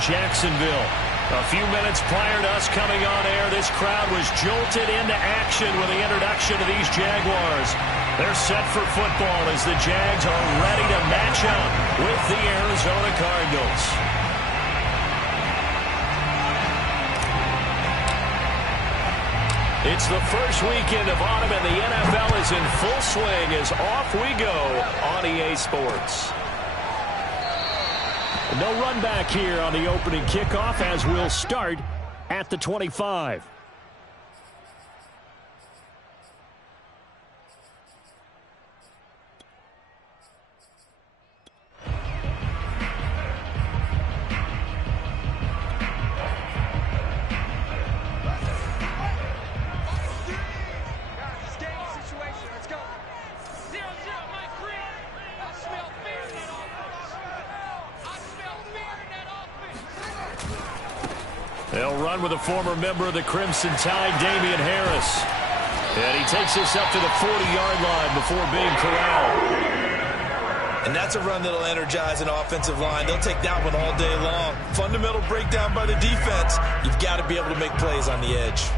Jacksonville. A few minutes prior to us coming on air, this crowd was jolted into action with the introduction of these Jaguars. They're set for football as the Jags are ready to match up with the Arizona Cardinals. It's the first weekend of autumn, and the NFL is in full swing as off we go on EA Sports. No run back here on the opening kickoff as we'll start at the 25. They'll run with a former member of the Crimson Tide, Damian Harris. And he takes this up to the 40-yard line before being corralled. And that's a run that'll energize an offensive line. They'll take that one all day long. Fundamental breakdown by the defense. You've got to be able to make plays on the edge.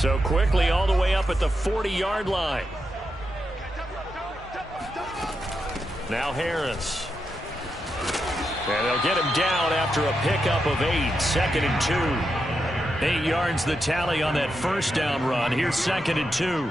So quickly all the way up at the 40-yard line. Now Harris. And they'll get him down after a pickup of 8. 2nd and 2. 8 yards the tally on that first down run. Here's 2nd and 2.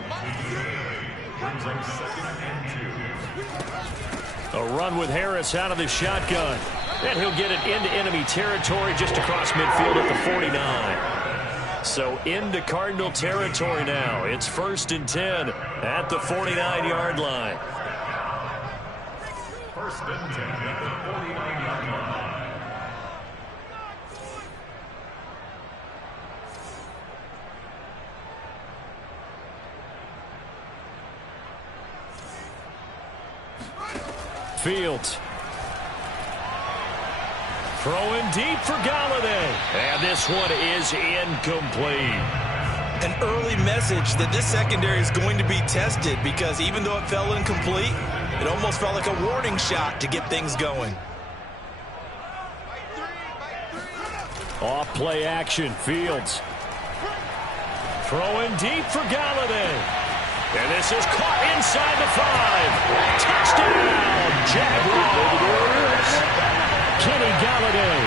A run with Harris out of the shotgun. And he'll get it into enemy territory just across midfield at the 49. So into Cardinal territory now. It's 1st and 10 at the 49-yard line. First and 10 at the 49-yard line. Fields. Throwing deep for Galladay. And this one is incomplete. An early message that this secondary is going to be tested because even though it fell incomplete, it almost felt like a warning shot to get things going. Off play action. Fields. Throwing deep for Galladay. And this is caught inside the 5. Touchdown, Jaguars. Kenny Galladay.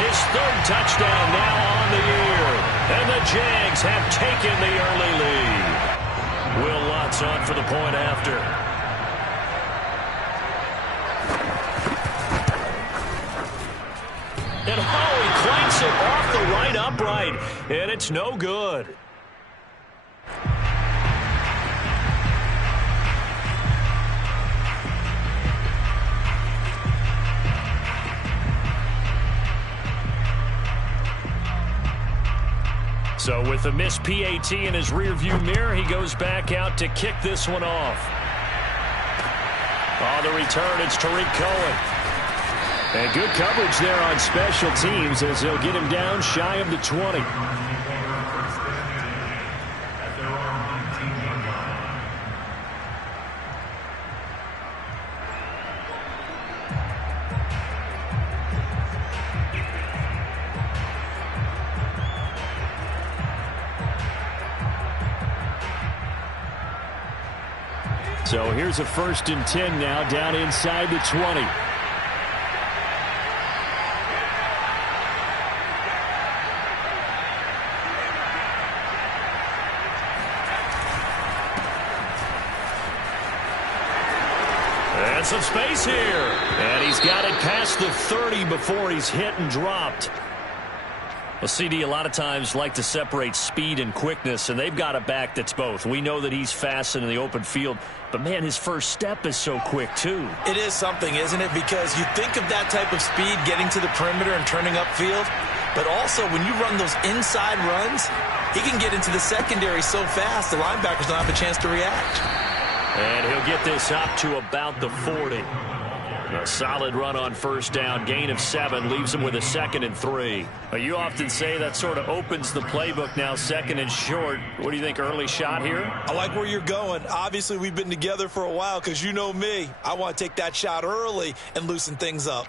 His 3rd touchdown now on the year. And the Jags have taken the early lead. Will Lutz on for the point after. And he clanks it off the right upright, and it's no good. So with the missed PAT in his rearview mirror, he goes back out to kick this one off. On the return, it's Tariq Cohen. And good coverage there on special teams as they'll get him down shy of the 20. So here's a 1st and 10 now down inside the 20. Some space here. And he's got it past the 30 before he's hit and dropped. Well, CD a lot of times like to separate speed and quickness, and they've got a back that's both. We know that he's fast in the open field, but, man, his first step is so quick, too. It is something, isn't it? Because you think of that type of speed getting to the perimeter and turning upfield, but also when you run those inside runs, he can get into the secondary so fast the linebackers don't have a chance to react. And he'll get this up to about the 40. A solid run on first down. Gain of 7 leaves him with a 2nd and 3. You often say that sort of opens the playbook now, 2nd and short. What do you think, early shot here? I like where you're going. Obviously, we've been together for a while because you know me. I want to take that shot early and loosen things up.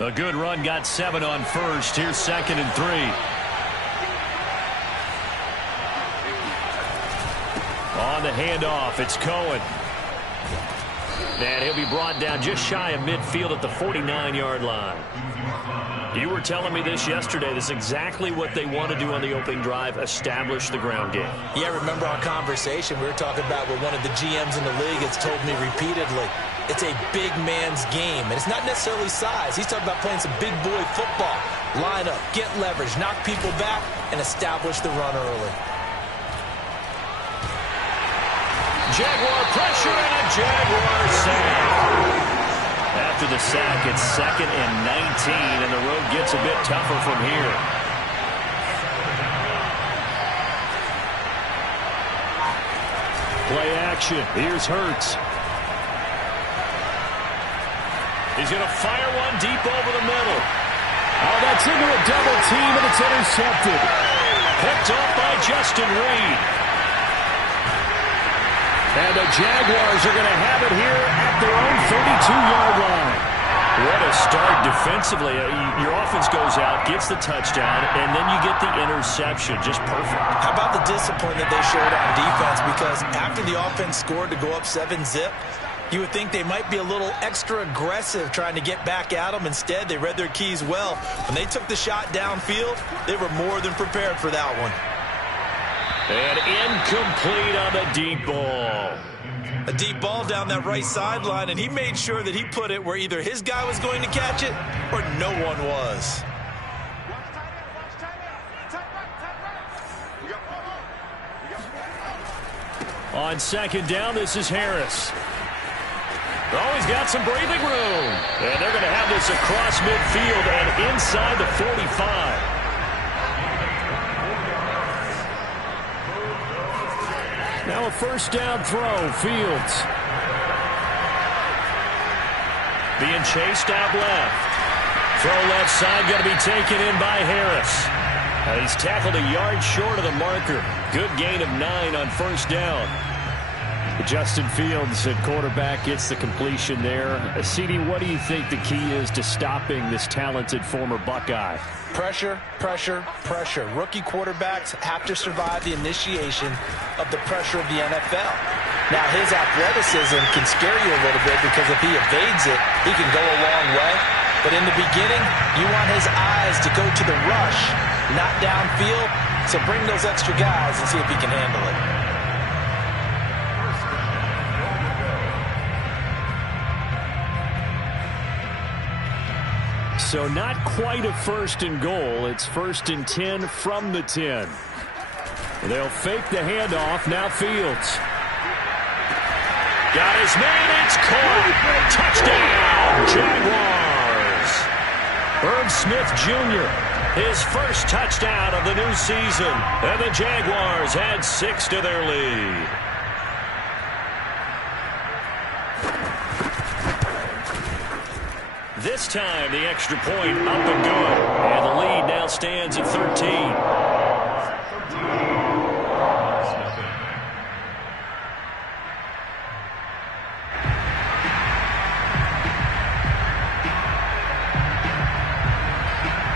A good run, got 7 on first. Here's 2nd and 3. On the handoff, it's Cohen. And he'll be brought down just shy of midfield at the 49-yard line. You were telling me this yesterday. This is exactly what they want to do on the opening drive, establish the ground game. Yeah, remember our conversation. We were talking about what one of the GMs in the league has told me repeatedly. It's a big man's game, and it's not necessarily size. He's talking about playing some big boy football. Line up, get leverage, knock people back, and establish the run early. Jaguar pressure and a Jaguar sack. After the sack, it's 2nd and 19, and the road gets a bit tougher from here. Play action. Here's Hurts. He's going to fire one deep over the middle. Oh, that's into a double team, and it's intercepted. Picked off by Justin Reed. And the Jaguars are going to have it here at their own 32-yard line. What a start defensively. Your offense goes out, gets the touchdown, and then you get the interception. Just perfect. How about the discipline that they showed on defense? Because after the offense scored to go up 7-zip, you would think they might be a little extra aggressive trying to get back at them. Instead, they read their keys well. When they took the shot downfield, they were more than prepared for that one. And incomplete on the deep ball. A deep ball down that right sideline, and he made sure that he put it where either his guy was going to catch it or no one was. On 2nd down, this is Harris. Oh, he's got some breathing room. And they're going to have this across midfield and inside the 45. Now a first down throw, Fields. Being chased out left. Throw left side, going to be taken in by Harris. He's tackled a yard short of the marker. Good gain of 9 on first down. Justin Fields at quarterback gets the completion there. CD, what do you think the key is to stopping this talented former Buckeye? Pressure, pressure, pressure. Rookie quarterbacks have to survive the initiation of the pressure of the NFL. Now, his athleticism can scare you a little bit because if he evades it, he can go a long way. But in the beginning, you want his eyes to go to the rush, not downfield. So bring those extra guys and see if he can handle it. So not quite a 1st and goal. It's 1st and 10 from the 10. They'll fake the handoff. Now Fields. Got his man. It's caught. Touchdown, Jaguars. Irv Smith Jr., his first touchdown of the new season. And the Jaguars add 6 to their lead. This time, the extra point up and good. And the lead now stands at 13.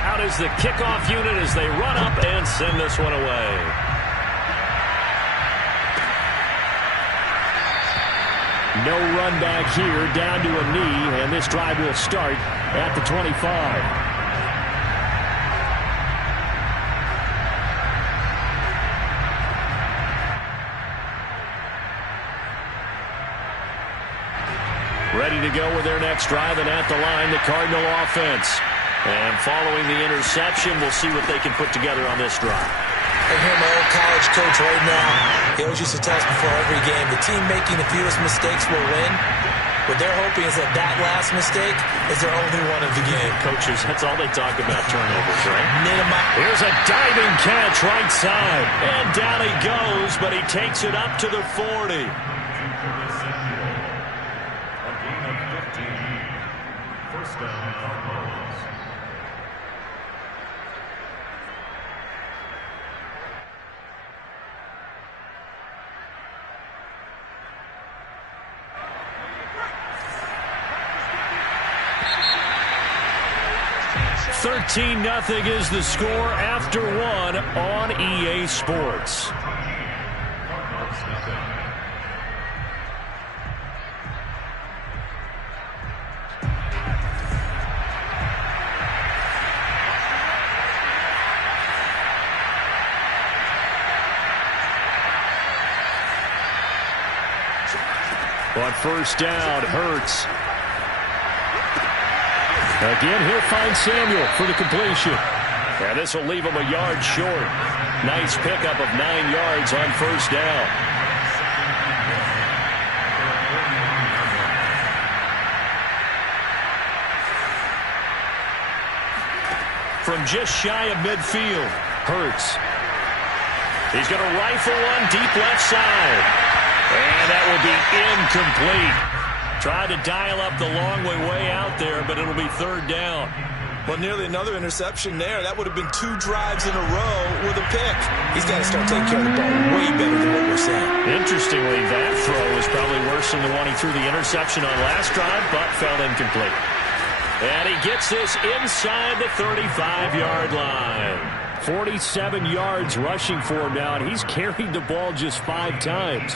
Out is the kickoff unit as they run up and send this one away. No run back here, down to a knee, and this drive will start at the 25. Ready to go with their next drive, and at the line, the Cardinal offense. And following the interception, we'll see what they can put together on this drive. I hear my old college coach right now. He always used to tell us before every game, the team making the fewest mistakes will win. What they're hoping is that that last mistake is their only one of the game. Coaches, that's all they talk about, turnovers, right? Minimize. Here's a diving catch right side. And down he goes, but he takes it up to the 40. First down, Cardinals. $13-0 is the score after one on EA Sports. On first down, Hurts. Again, he'll find Samuel for the completion. Yeah, this will leave him a yard short. Nice pickup of 9 yards on first down. From just shy of midfield, Hurts. He's going to rifle one deep left side. And that will be incomplete. Tried to dial up the long way out there, but it'll be third down. Well, nearly another interception there. That would have been 2 drives in a row with a pick. He's got to start taking care of the ball way better than what we're seeing. Interestingly, that throw was probably worse than the one he threw the interception on last drive, but fell incomplete. And he gets this inside the 35-yard line. 47 yards rushing for him now, and he's carried the ball just 5 times.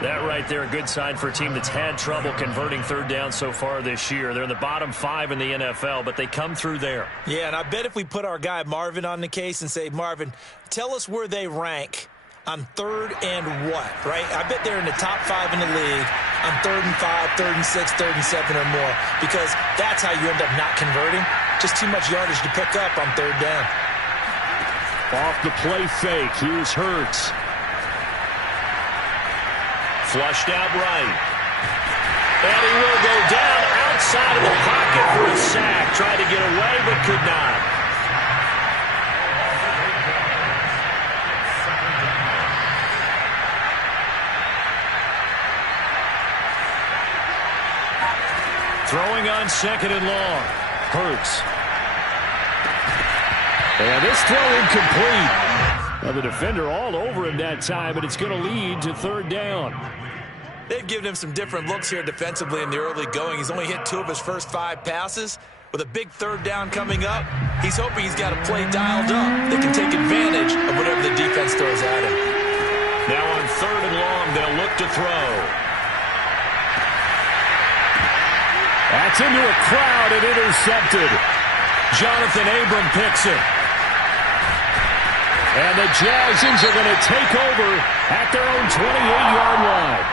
That right there, a good sign for a team that's had trouble converting third down so far this year. They're in the bottom 5 in the NFL, but they come through there. Yeah, and I bet if we put our guy Marvin on the case and say, Marvin, tell us where they rank on third and what, right? I bet they're in the top 5 in the league on 3rd and 5, 3rd and 6, 3rd and 7 or more, because that's how you end up not converting. Just too much yardage to pick up on third down. Off the play fake, here's Hurts. Flushed out right. And he will go down outside of the pocket for a sack. Tried to get away, but could not. Throwing on second and long. Hurts. And this throw incomplete. Now the defender all over him that time, but it's going to lead to third down. They've given him some different looks here defensively in the early going. He's only hit 2 of his first 5 passes. With a big third down coming up, he's hoping he's got a play dialed up that can take advantage of whatever the defense throws at him. Now on third and long, they'll look to throw. That's into a crowd and intercepted. Jonathan Abram picks it. And the Jags are going to take over at their own 28-yard line.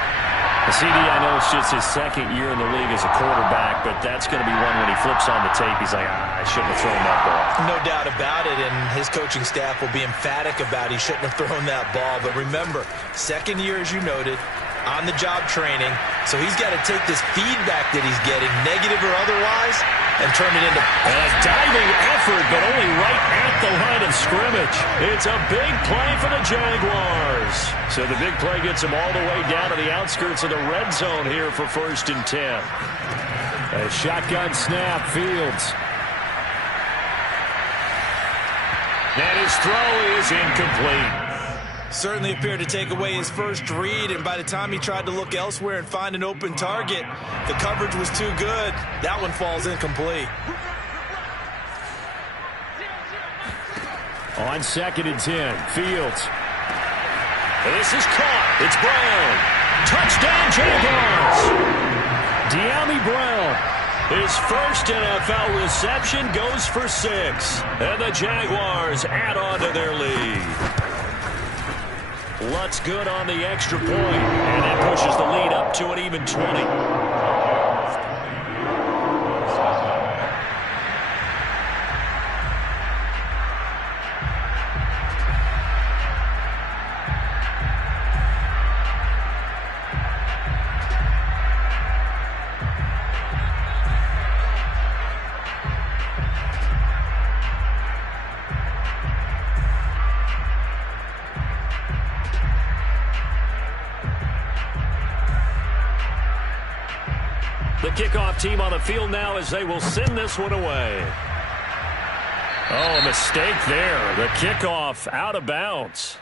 CD, I know it's just his second year in the league as a quarterback, but that's going to be one when he flips on the tape. He's like, I shouldn't have thrown that ball. No doubt about it, and his coaching staff will be emphatic about he shouldn't have thrown that ball. But remember, second year, as you noted, on-the-job training, so he's got to take this feedback that he's getting, negative or otherwise, and turn it into a diving effort, but only right at the line of scrimmage. It's a big play for the Jaguars. So the big play gets them all the way down to the outskirts of the red zone here for 1st and 10. A shotgun snap, Fields. And his throw is incomplete. Certainly appeared to take away his first read, and by the time he tried to look elsewhere and find an open target, the coverage was too good. That one falls incomplete. On 2nd and 10, Fields. This is caught. It's Brown. Touchdown, Jaguars. De'Ami Brown. His first NFL reception goes for 6. And the Jaguars add on to their lead. Lutz good on the extra point, and that pushes the lead up to an even 20. The kickoff team on the field now as they will send this one away. Oh, mistake there. The kickoff out of bounds.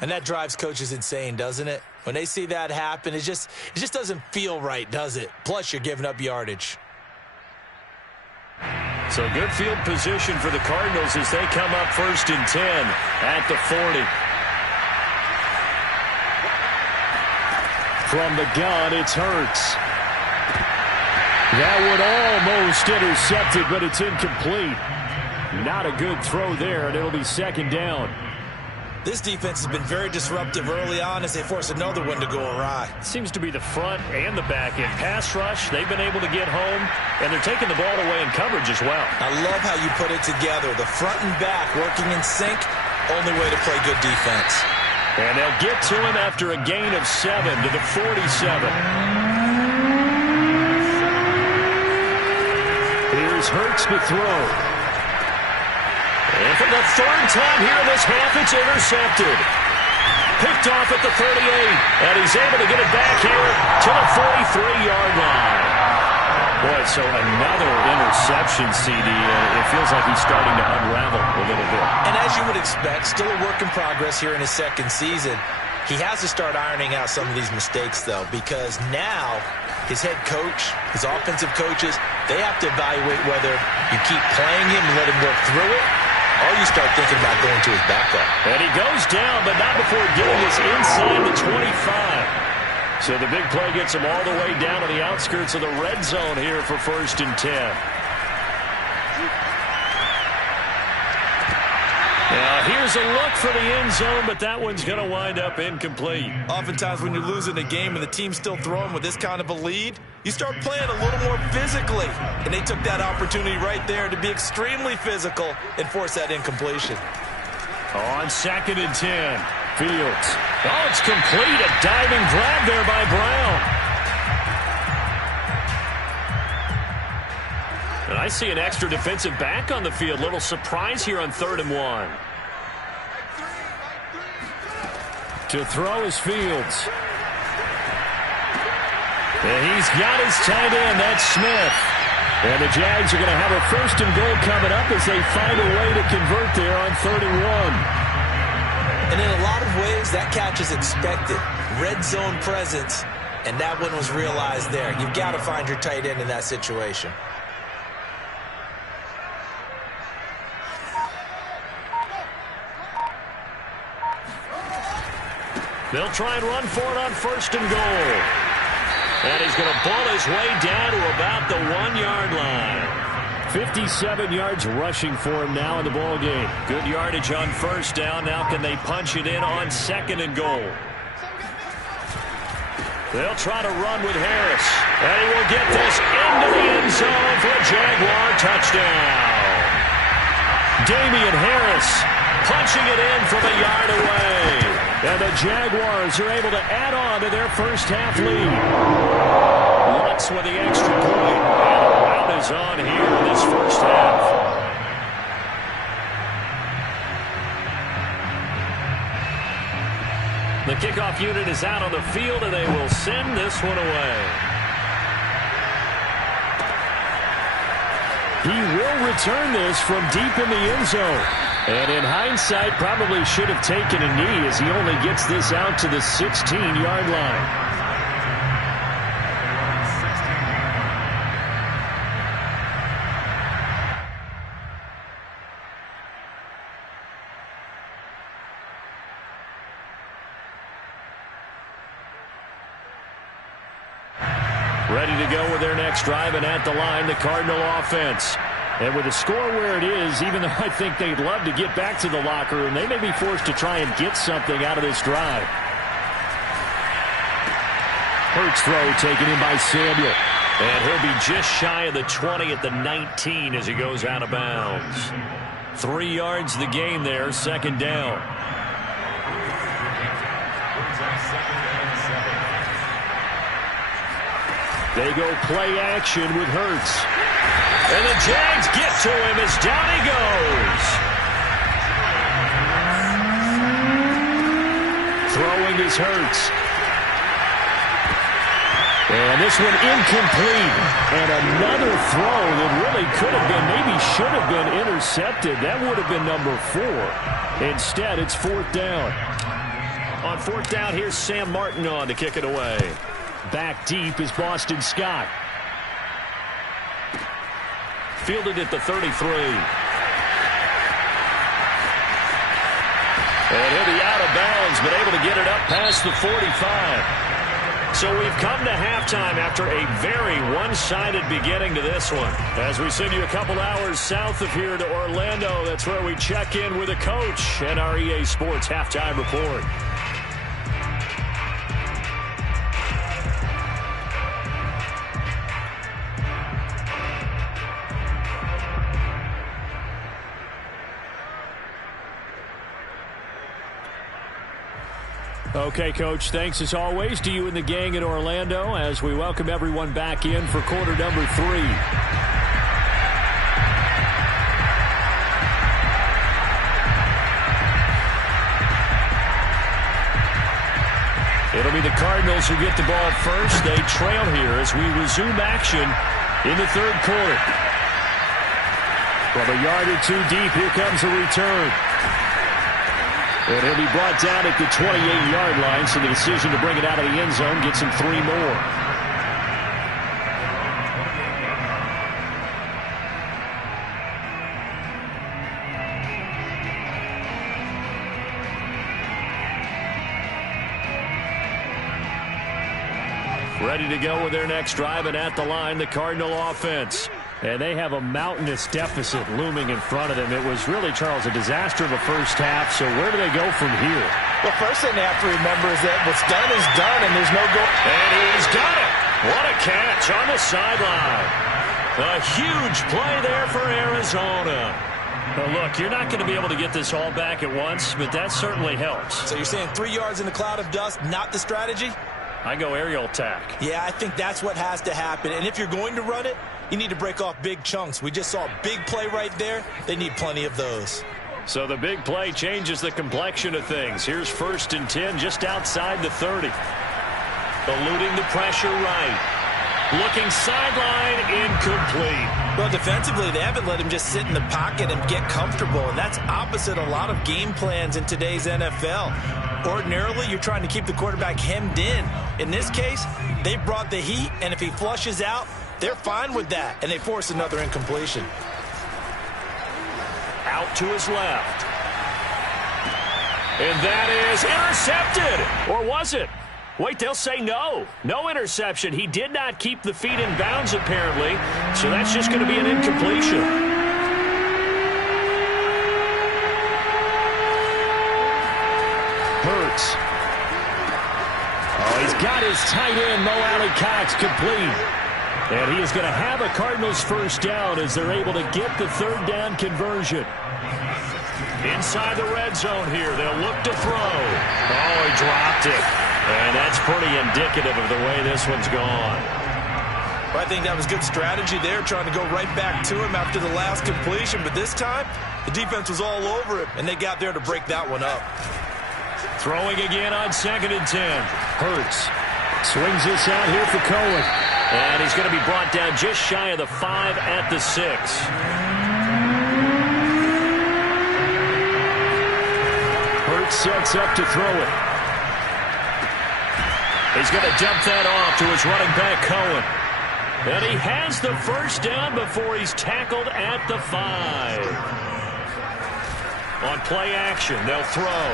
And that drives coaches insane, doesn't it? When they see that happen, it just doesn't feel right, does it? Plus, you're giving up yardage. So good field position for the Cardinals as they come up 1st and 10 at the 40. From the gun, it's Hurts. That one almost intercepted, but it's incomplete. Not a good throw there, and it'll be 2nd down. This defense has been very disruptive early on as they force another one to go awry. Seems to be the front and the back end. Pass rush, they've been able to get home, and they're taking the ball away in coverage as well. I love how you put it together. The front and back working in sync, only way to play good defense. And they'll get to him after a gain of 7 to the 47. Here's Hurts to throw. And for the 3rd time here in this half, it's intercepted. Picked off at the 38, and he's able to get it back here to the 43-yard line. Boy, so another interception, CD. It feels like he's starting to unravel a little bit. And as you would expect, still a work in progress here in his 2nd season. He has to start ironing out some of these mistakes, though, because now his head coach, his offensive coaches, they have to evaluate whether you keep playing him and let him work through it, or you start thinking about going to his backup. And he goes down, but not before getting us inside the 25. So the big play gets him all the way down to the outskirts of the red zone here for 1st and 10. Now here's a look for the end zone, but that one's going to wind up incomplete. Oftentimes when you're losing a game and the team's still throwing with this kind of a lead, you start playing a little more physically. And they took that opportunity right there to be extremely physical and force that incompletion. On 2nd and 10, Fields. Oh, it's complete. A diving grab there by Brown. And I see an extra defensive back on the field. Little surprise here on 3rd and 1. To throw is Fields. And he's got his tight end. That's Smith. And the Jags are going to have a 1st and goal coming up as they find a way to convert there on 3rd and 1. And in a lot of ways, that catch is expected. Red zone presence, and that one was realized there. You've got to find your tight end in that situation. They'll try and run for it on 1st and goal. And he's going to ball his way down to about the 1-yard line. 57 yards rushing for him now in the ball game. Good yardage on 1st down. Now can they punch it in on 2nd and goal? They'll try to run with Harris. And he will get this into the end zone for a Jaguar touchdown. Damian Harris punching it in from a yard away. And the Jaguars are able to add on to their first half lead. Lutz with the extra point. And the rout is on here in this first half. The kickoff unit is out on the field, and they will send this one away. He will return this from deep in the end zone. And in hindsight, probably should have taken a knee as he only gets this out to the 16-yard line. Ready to go with their next drive, and at the line, the Cardinal offense. And with the score where it is, even though I think they'd love to get back to the locker room, they may be forced to try and get something out of this drive. Hurts throw taken in by Samuel. And he'll be just shy of the 20 at the 19 as he goes out of bounds. 3 yards the game there, 2nd down. They go play action with Hurts. And the Jags get to him as down he goes. Throwing is Hurts. And this one incomplete. And another throw that really could have been, maybe should have been intercepted. That would have been number 4. Instead, it's 4th down. On 4th down, here's Sam Martin on to kick it away. Back deep is Boston Scott. Fielded at the 33. And he'll be out of bounds, but able to get it up past the 45. So we've come to halftime after a very one-sided beginning to this one. As we send you a couple hours south of here to Orlando, that's where we check in with a coach and our EA Sports Halftime Report. Okay, Coach, thanks as always to you and the gang in Orlando as we welcome everyone back in for quarter number 3. It'll be the Cardinals who get the ball first. They trail here as we resume action in the 3rd quarter. From a yard or 2 deep, here comes a return. And he'll be brought down at the 28-yard line, so the decision to bring it out of the end zone gets him 3 more. Ready to go with their next drive, and at the line, the Cardinal offense. And they have a mountainous deficit looming in front of them. It was really, Charles, a disaster of a first half. So where do they go from here? Well, first thing they have to remember is that what's done is done, and there's no goal. And he's done it. What a catch on the sideline. A huge play there for Arizona. Well, look, you're not going to be able to get this all back at once, but that certainly helps. So you're saying 3 yards in a cloud of dust, not the strategy? I go aerial attack. Yeah, I think that's what has to happen. And if you're going to run it, you need to break off big chunks. We just saw a big play right there. They need plenty of those. So the big play changes the complexion of things. Here's 1st and 10 just outside the 30. Eluding the pressure right. Looking sideline, incomplete. Well, defensively, they haven't let him just sit in the pocket and get comfortable, and that's opposite a lot of game plans in today's NFL. Ordinarily, you're trying to keep the quarterback hemmed in. In this case, they brought the heat, and if he flushes out, they're fine with that, and they force another incompletion. Out to his left. And that is intercepted. Or was it? Wait, they'll say no. No interception. He did not keep the feet in bounds, apparently. So that's just going to be an incompletion. Hurts. Oh, he's got his tight end, Mo Alley-Cox, complete. And he is going to have a Cardinals first down as they're able to get the 3rd down conversion. Inside the red zone here. They'll look to throw. Oh, he dropped it. And that's pretty indicative of the way this one's gone. Well, I think that was good strategy there, trying to go right back to him after the last completion. But this time, the defense was all over him, and they got there to break that one up. Throwing again on 2nd and 10. Hurts swings this out here for Cohen. And he's going to be brought down just shy of the 5 at the 6. Hurts sets up to throw it. He's going to dump that off to his running back, Cohen. And he has the first down before he's tackled at the 5. On play action, they'll throw.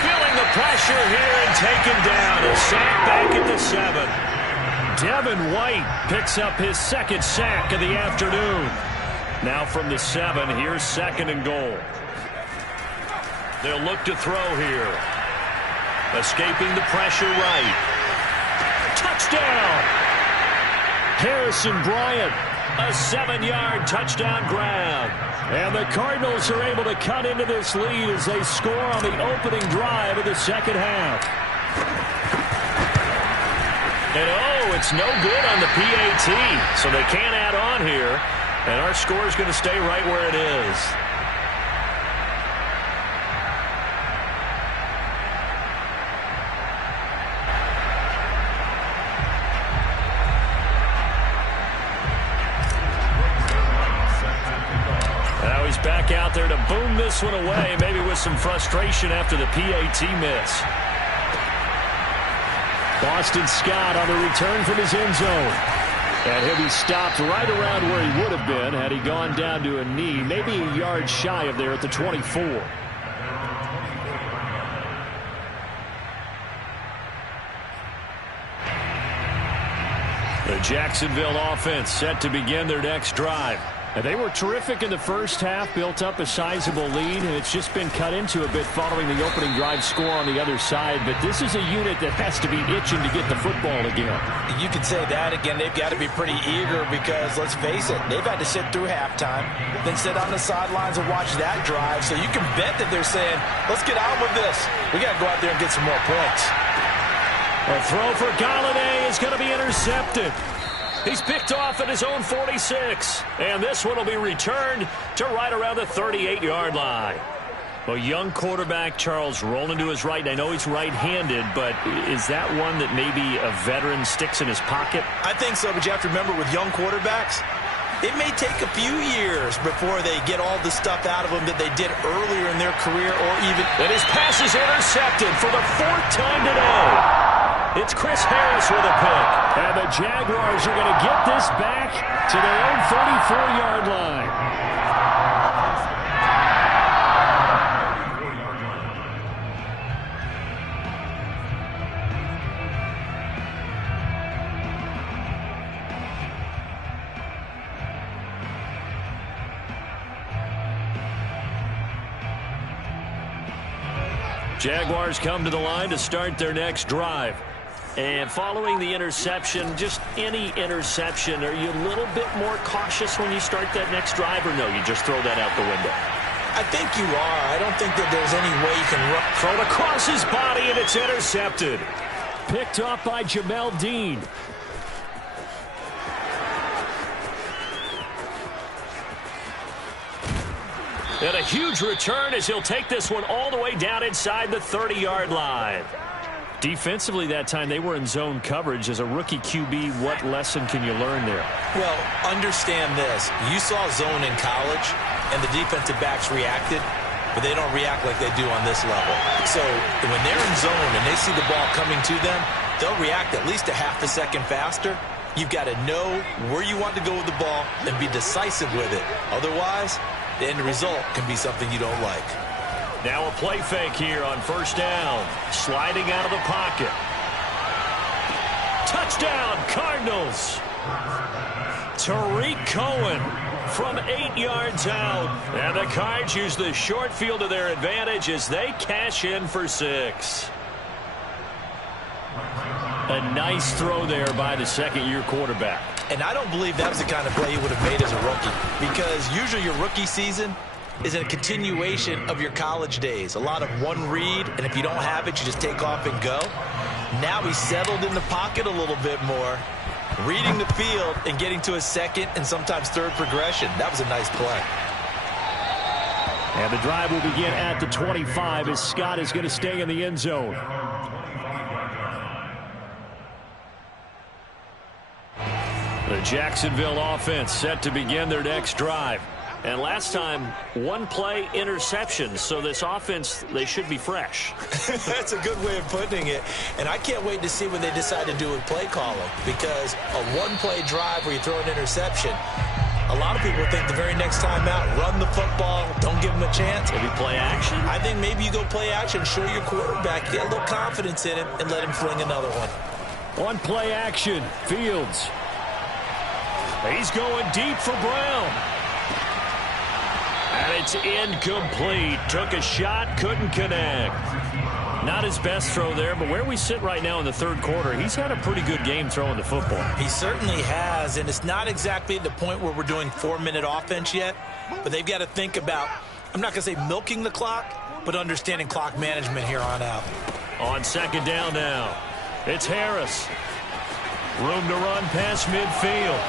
Feeling the pressure here and taken down. A sack back at the 7. Devin White picks up his 2nd sack of the afternoon. Now from the 7, here's 2nd and goal. They'll look to throw here. Escaping the pressure right. Touchdown! Harrison Bryant, a 7-yard touchdown grab. And the Cardinals are able to cut into this lead as they score on the opening drive of the 2nd half. And oh, it's no good on the PAT, so they can't add on here. And our score is going to stay right where it is. out there to boom this one away, maybe with some frustration after the PAT miss. Boston Scott on the return from his end zone. And he'll be stopped right around where he would have been had he gone down to a knee, maybe a yard shy of there at the 24. The Jacksonville offense set to begin their next drive. And they were terrific in the first half, built up a sizable lead, and it's just been cut into a bit following the opening drive score on the other side. But this is a unit that has to be itching to get the football again. You could say that again. They've got to be pretty eager because, let's face it, they've had to sit through halftime, then sit on the sidelines and watch that drive. So you can bet that they're saying, let's get on with this. We got to go out there and get some more points. A throw for Galladay is going to be intercepted. He's picked off at his own 46. And this one will be returned to right around the 38-yard line. A young quarterback, Charles, rolling to his right. And I know he's right-handed, but is that one that maybe a veteran sticks in his pocket? I think so, but you have to remember with young quarterbacks, it may take a few years before they get all the stuff out of them that they did earlier in their career or even... And his pass is intercepted for the 4th time today. It's Chris Harris with a pick. And the Jaguars are going to get this back to their own 34-yard line. Jaguars come to the line to start their next drive. And following the interception, just any interception, are you a little bit more cautious when you start that next drive, or no, you just throw that out the window? I think you are. I don't think that there's any way you can throw it across his body, and it's intercepted. Picked off by Jamel Dean. And a huge return as he'll take this one all the way down inside the 30-yard line. Defensively that time, they were in zone coverage. As a rookie QB, what lesson can you learn there? Well, understand this. You saw zone in college, and the defensive backs reacted, but they don't react like they do on this level. So when they're in zone and they see the ball coming to them, they'll react at least a half a second faster. You've got to know where you want to go with the ball and be decisive with it. Otherwise, the end result can be something you don't like. Now a play fake here on first down. Sliding out of the pocket. Touchdown, Cardinals. Tariq Cohen from 8 yards out. And the Cards use the short field to their advantage as they cash in for 6. A nice throw there by the second-year quarterback. And I don't believe that was the kind of play he would have made as a rookie, because usually your rookie season is a continuation of your college days. A lot of one read, and if you don't have it, you just take off and go. Now he's settled in the pocket a little bit more, reading the field and getting to a second and sometimes third progression. That was a nice play. And the drive will begin at the 25 as Scott is going to stay in the end zone. The Jacksonville offense set to begin their next drive. And last time, one play interception. So this offense, they should be fresh. That's a good way of putting it. And I can't wait to see what they decide to do with play calling, because a one-play drive where you throw an interception, a lot of people think the very next time out, run the football, don't give them a chance. Maybe play action? I think maybe you go play action, show your quarterback, get a little confidence in him, and let him fling another one. On play action, Fields. He's going deep for Brown. And it's incomplete. Took a shot, couldn't connect. Not his best throw there, but where we sit right now in the third quarter, he's had a pretty good game throwing the football. He certainly has, and it's not exactly at the point where we're doing 4-minute offense yet, but they've got to think about, I'm not going to say milking the clock, but understanding clock management here on out. On second down now, it's Harris. Room to run past midfield.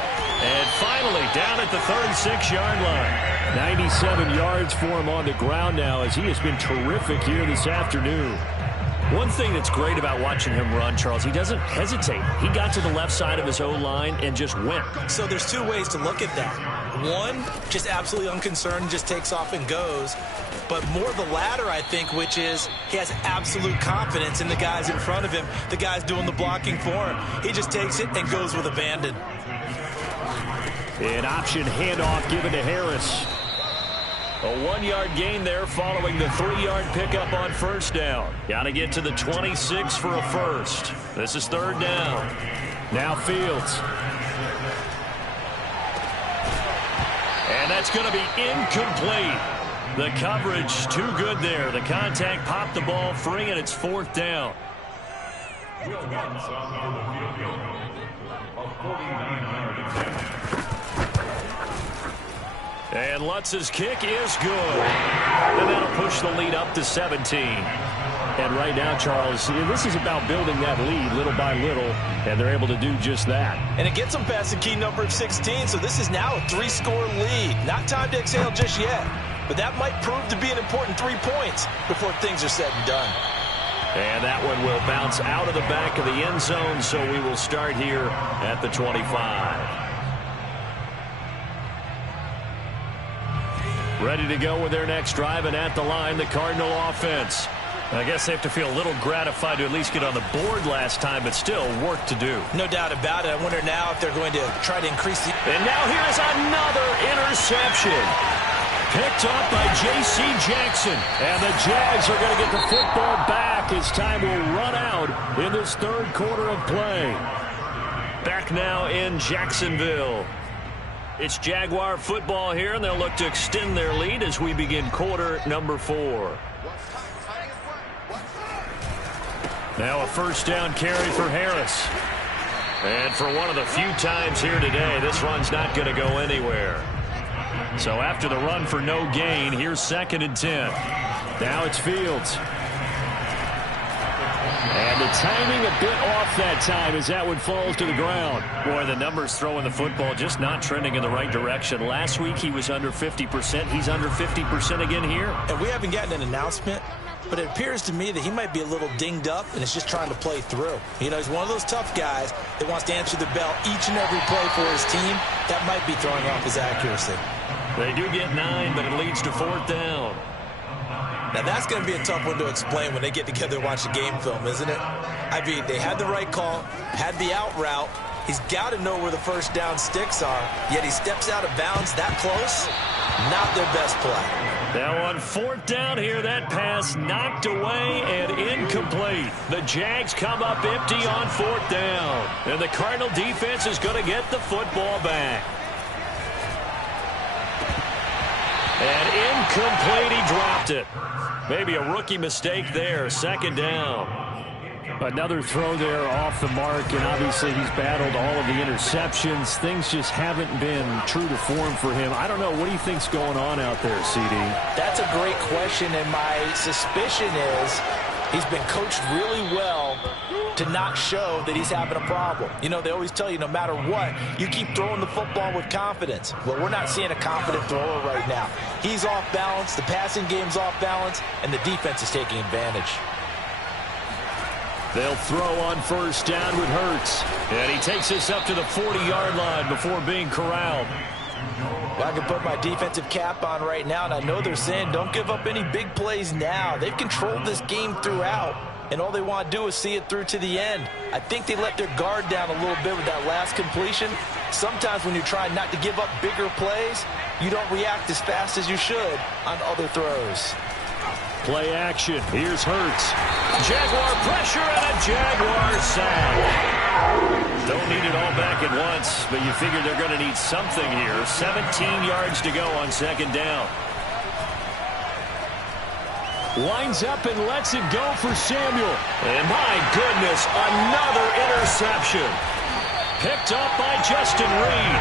And finally, down at the 36-yard line. 97 yards for him on the ground now, as he has been terrific here this afternoon. One thing that's great about watching him run, Charles, he doesn't hesitate. He got to the left side of his O-line and just went. So there's two ways to look at that. One, just absolutely unconcerned, just takes off and goes. But more the latter, I think, which is he has absolute confidence in the guys in front of him, the guys doing the blocking for him. He just takes it and goes with abandon. An option handoff given to Harris. A 1-yard gain there following the 3-yard pickup on first down. Got to get to the 26 for a first. This is third down. Now Fields. And that's going to be incomplete. The coverage too good there. The contact popped the ball free, and it's fourth down. And Lutz's kick is good. And that'll push the lead up to 17. And right now, Charles, this is about building that lead little by little, and they're able to do just that. And it gets them past the key number of 16, so this is now a 3-score lead. Not time to exhale just yet, but that might prove to be an important 3 points before things are said and done. And that one will bounce out of the back of the end zone, so we will start here at the 25. Ready to go with their next drive, and at the line, the Cardinal offense. I guess they have to feel a little gratified to at least get on the board last time, but still work to do. No doubt about it. I wonder now if they're going to try to increase the... And now here's another interception. Picked up by J.C. Jackson. And the Jags are going to get the football back as time will run out in this third quarter of play. Back now in Jacksonville. It's Jaguar football here, and they'll look to extend their lead as we begin quarter number 4. Now a first down carry for Harris. And for one of the few times here today, this run's not going to go anywhere. So after the run for no gain, here's 2nd and 10. Now it's Fields. And the timing a bit off that time as that one falls to the ground. Boy, the numbers throwing the football just not trending in the right direction. Last week he was under 50%. He's under 50% again here. And we haven't gotten an announcement, but it appears to me that he might be a little dinged up and is just trying to play through. You know, he's one of those tough guys that wants to answer the bell each and every play for his team. That might be throwing off his accuracy. They do get 9, but it leads to 4th down. Now, that's going to be a tough one to explain when they get together and watch the game film, isn't it? I mean, they had the right call, had the out route. He's got to know where the first down sticks are, yet he steps out of bounds that close. Not their best play. Now on 4th down here, that pass knocked away and incomplete. The Jags come up empty on 4th down. And the Cardinal defense is going to get the football back. And incomplete, he dropped it. Maybe a rookie mistake there. 2nd down. Another throw there off the mark, and obviously he's battled all of the interceptions. Things just haven't been true to form for him. I don't know. What do you think's going on out there, CD? That's a great question, and my suspicion is he's been coached really well to not show that he's having a problem. You know, they always tell you no matter what, you keep throwing the football with confidence. Well, we're not seeing a confident thrower right now. He's off balance, the passing game's off balance, and the defense is taking advantage. They'll throw on first down with Hurts. And he takes us up to the 40-yard line before being corralled. Well, I can put my defensive cap on right now, and I know they're saying don't give up any big plays now. They've controlled this game throughout, and all they want to do is see it through to the end. I think they let their guard down a little bit with that last completion. Sometimes when you're trying not to give up bigger plays, you don't react as fast as you should on other throws. Play action. Here's Hurts. Jaguar pressure and a Jaguar sack. Don't need it all back at once, but you figure they're going to need something here. 17 yards to go on 2nd down. Winds up and lets it go for Samuel. And my goodness, another interception. Picked up by Justin Reed.